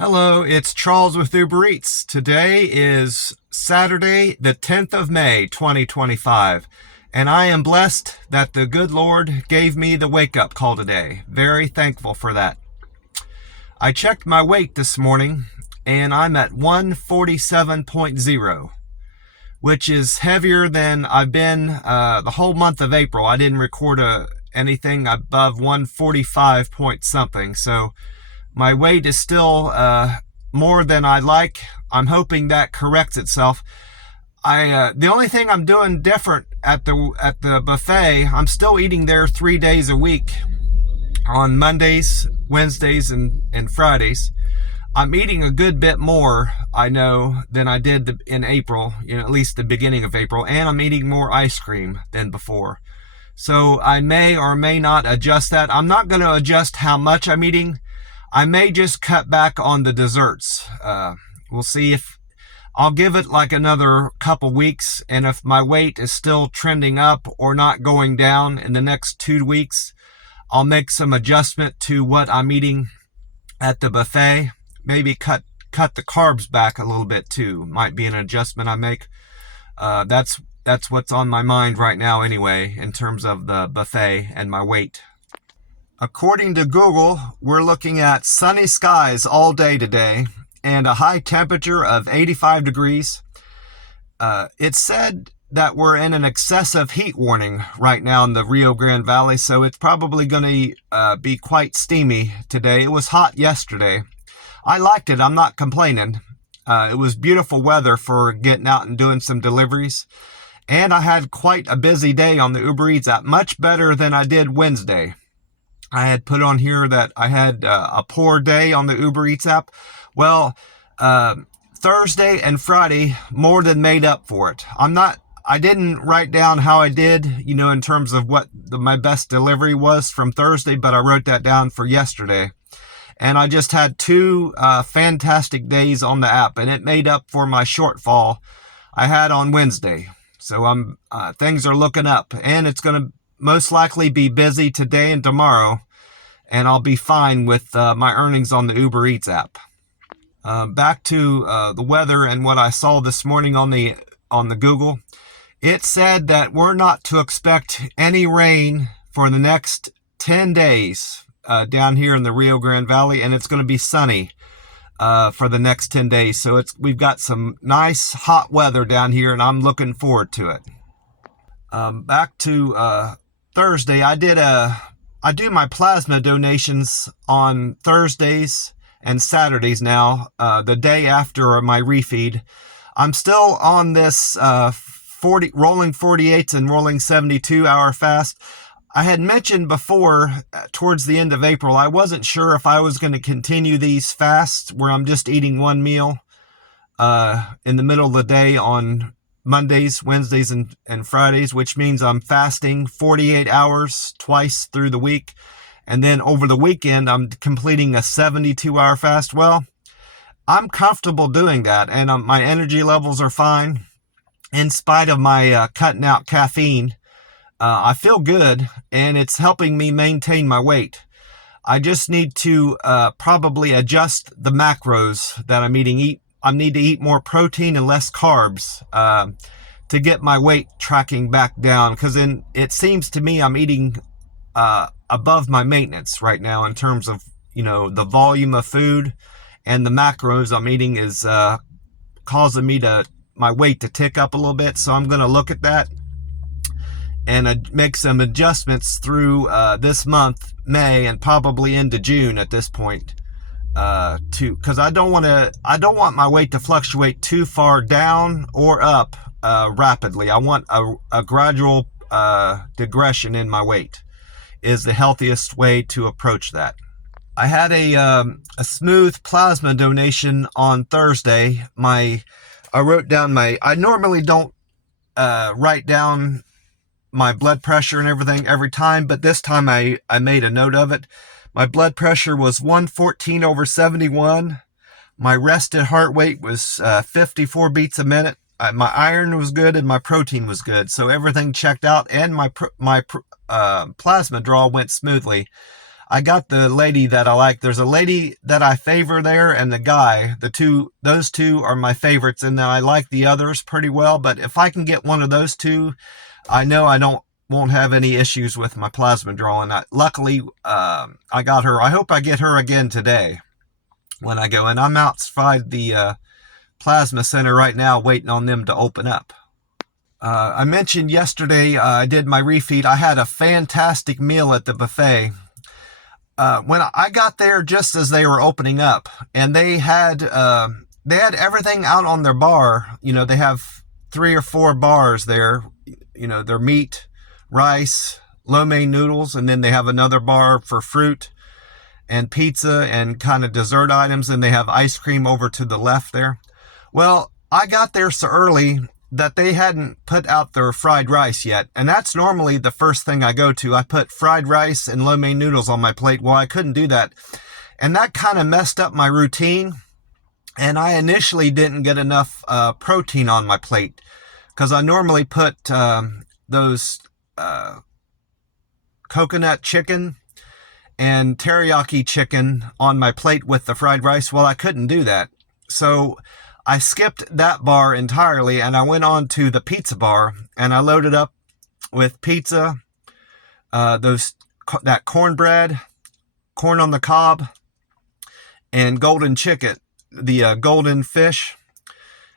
Hello, it's Charles with Uber Eats. Today is Saturday, the 10th of May, 2025, and I am blessed that the good Lord gave me the wake-up call today. Very thankful for that. I checked my weight this morning, and I'm at 147.0, which is heavier than I've been the whole month of April. I didn't record anything above 145 point something, so my weight is still more than I like. I'm hoping that corrects itself. The only thing I'm doing different at the buffet, I'm still eating there 3 days a week on Mondays, Wednesdays, and Fridays. I'm eating a good bit more, I know, than I did in April, at least the beginning of April, and I'm eating more ice cream than before. So I may or may not adjust that. I'm not going to adjust how much I'm eating. I may just cut back on the desserts. We'll see if I'll give it like another couple weeks, and if my weight is still trending up or not going down in the next 2 weeks, I'll make some adjustment to what I'm eating at the buffet. Maybe cut the carbs back a little bit too. Might be an adjustment I make. That's what's on my mind right now anyway, in terms of the buffet and my weight. According to Google, we're looking at sunny skies all day today and a high temperature of 85 degrees. It said that we're in an excessive heat warning right now in the Rio Grande Valley, so it's probably going to be quite steamy today. It was hot yesterday. I liked it. I'm not complaining. It was beautiful weather for getting out and doing some deliveries. And I had quite a busy day on the Uber Eats app, much better than I did Wednesday. I had put on here that I had a poor day on the Uber Eats app. Well, Thursday and Friday more than made up for it. I didn't write down how I did, in terms of what my best delivery was from Thursday, but I wrote that down for yesterday. And I just had 2 fantastic days on the app, and it made up for my shortfall I had on Wednesday. So things are looking up, and it's going to most likely be busy today and tomorrow, and I'll be fine with my earnings on the Uber Eats app. Back to the weather and what I saw this morning on the Google. It said that we're not to expect any rain for the next 10 days down here in the Rio Grande Valley, and it's going to be sunny for the next 10 days. So we've got some nice hot weather down here, and I'm looking forward to it. Back to Thursday, I do my plasma donations on Thursdays and Saturdays now, the day after my refeed. I'm still on this rolling 48s and rolling 72-hour fast. I had mentioned before, towards the end of April, I wasn't sure if I was going to continue these fasts where I'm just eating one meal in the middle of the day on Mondays, Wednesdays, and Fridays, which means I'm fasting 48 hours twice through the week. And then over the weekend, I'm completing a 72-hour fast. Well, I'm comfortable doing that, and my energy levels are fine. In spite of my cutting out caffeine, I feel good, and it's helping me maintain my weight. I just need to probably adjust the macros that I'm eating. I need to eat more protein and less carbs to get my weight tracking back down, because then it seems to me I'm eating above my maintenance right now in terms of the volume of food, and the macros I'm eating is causing my weight to tick up a little bit. So I'm going to look at that and make some adjustments through this month, May, and probably into June at this point. Because I don't want my weight to fluctuate too far down or up rapidly. I want a gradual digression in my weight is the healthiest way to approach that. I had a smooth plasma donation on Thursday. I wrote down I normally don't write down my blood pressure and everything every time, but this time I made a note of it. My blood pressure was 114/71. My rested heart rate was 54 beats a minute. My iron was good and my protein was good, so everything checked out, and my plasma draw went smoothly. I got the lady that I like. There's a lady that I favor there, and the guy. Those two are my favorites, and then I like the others pretty well. But if I can get one of those two, I know I won't have any issues with my plasma drawing. Luckily, I got her. I hope I get her again today when I go in. I'm outside the plasma center right now, waiting on them to open up. I mentioned yesterday I did my refeed. I had a fantastic meal at the buffet. When I got there just as they were opening up, and they had everything out on their bar. You know, they have 3 or 4 bars there. You know, their meat, rice, lo mein noodles, and then they have another bar for fruit and pizza and kind of dessert items, and they have ice cream over to the left there. Well, I got there so early that they hadn't put out their fried rice yet, and that's normally the first thing I go to. I put fried rice and lo mein noodles on my plate. Well, I couldn't do that, and that kind of messed up my routine, and I initially didn't get enough protein on my plate, because I normally put those coconut chicken and teriyaki chicken on my plate with the fried rice. Well, I couldn't do that, so I skipped that bar entirely, and I went on to the pizza bar, and I loaded up with pizza, that cornbread, corn on the cob, and golden chicken, the golden fish.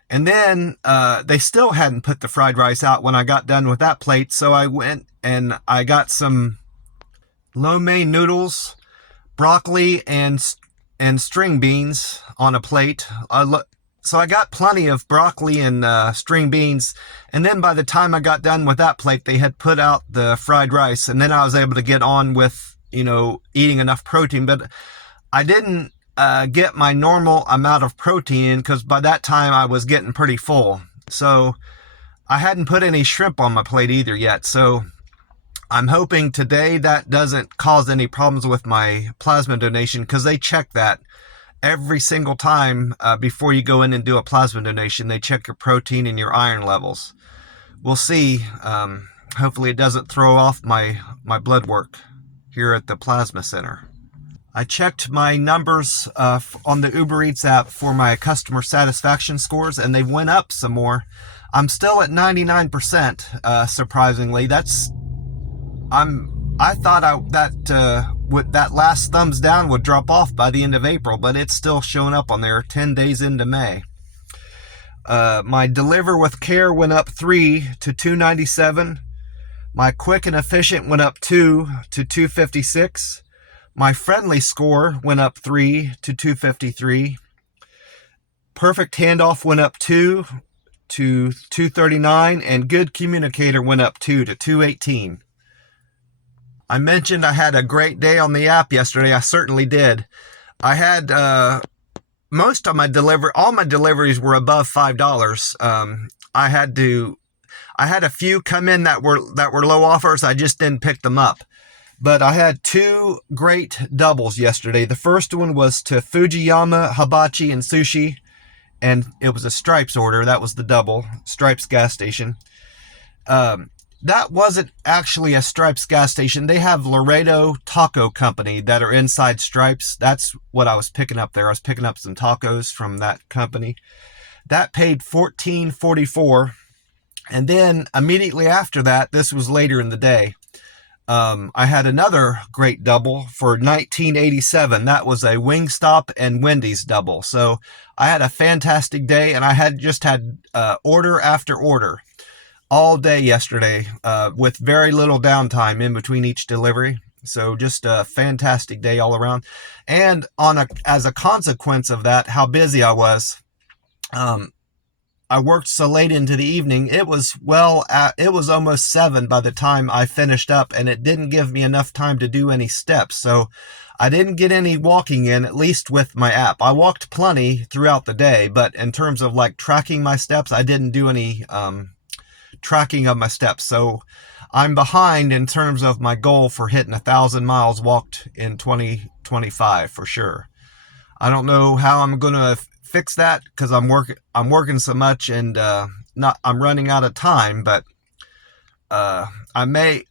And then they still hadn't put the fried rice out when I got done with that plate, so I went and I got some lo mein noodles, broccoli, and string beans on a plate. So I got plenty of broccoli and string beans, and then by the time I got done with that plate, they had put out the fried rice, and then I was able to get on with, eating enough protein. But I didn't get my normal amount of protein, because by that time I was getting pretty full. So I hadn't put any shrimp on my plate either yet, so I'm hoping today that doesn't cause any problems with my plasma donation, because they check that every single time before you go in and do a plasma donation. They check your protein and your iron levels. We'll see. Hopefully it doesn't throw off my blood work here at the plasma center. I checked my numbers on the Uber Eats app for my customer satisfaction scores, and they went up some more. I'm still at 99%, surprisingly. I thought that last thumbs down would drop off by the end of April, but it's still showing up on there 10 days into May. My deliver with care went up 3 to 297. My quick and efficient went up 2 to 256. My friendly score went up 3 to 253. Perfect handoff went up 2 to 239, and good communicator went up 2 to 218. I mentioned I had a great day on the app yesterday. I certainly did. I had most of all my deliveries were above $5. I had a few come in that were low offers. I just didn't pick them up. But I had 2 great doubles yesterday. The first one was to Fujiyama Hibachi and Sushi, and it was a Stripes order. That was the double, Stripes gas station. That wasn't actually a Stripes gas station. They have Laredo Taco Company that are inside Stripes. That's what I was picking up there. I was picking up some tacos from that company. That paid $14.44. And then immediately after that, this was later in the day, I had another great double for $19.87. That was a Wingstop and Wendys double. So I had a fantastic day, and I had order after order all day yesterday, with very little downtime in between each delivery. So just a fantastic day all around. And as a consequence of that, how busy I was, I worked so late into the evening. It was almost 7 by the time I finished up, and it didn't give me enough time to do any steps. So I didn't get any walking in, at least with my app. I walked plenty throughout the day, but in terms of tracking my steps, I didn't do any tracking of my steps. So I'm behind in terms of my goal for hitting 1,000 miles walked in 2025 for sure. I don't know how I'm going to fix that, because I'm working so much, and I'm running out of time, but I may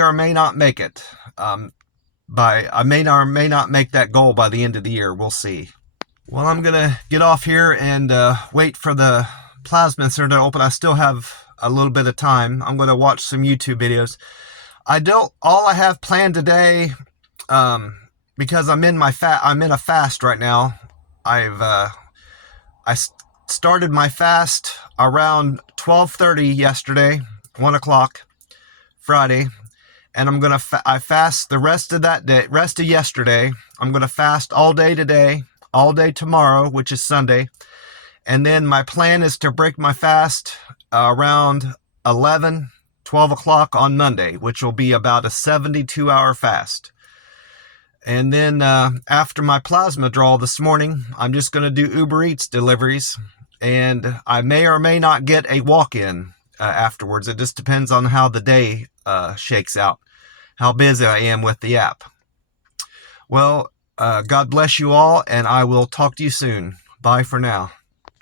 or may not make it. I may or may not make that goal by the end of the year. We'll see. Well, I'm going to get off here and wait for the plasma center to open. I still have a little bit of time. I'm going to watch some YouTube videos. All I have planned today, because I'm in a fast right now. I started my fast around 12:30 yesterday, 1 o'clock Friday, and I'm gonna I fast the rest of yesterday. I'm gonna fast all day today, all day tomorrow, which is Sunday, and then my plan is to break my fast around 12 o'clock on Monday, which will be about a 72-hour fast. And then after my plasma draw this morning, I'm just going to do Uber Eats deliveries, and I may or may not get a walk-in afterwards. It just depends on how the day shakes out, how busy I am with the app. Well, God bless you all, and I will talk to you soon. Bye for now.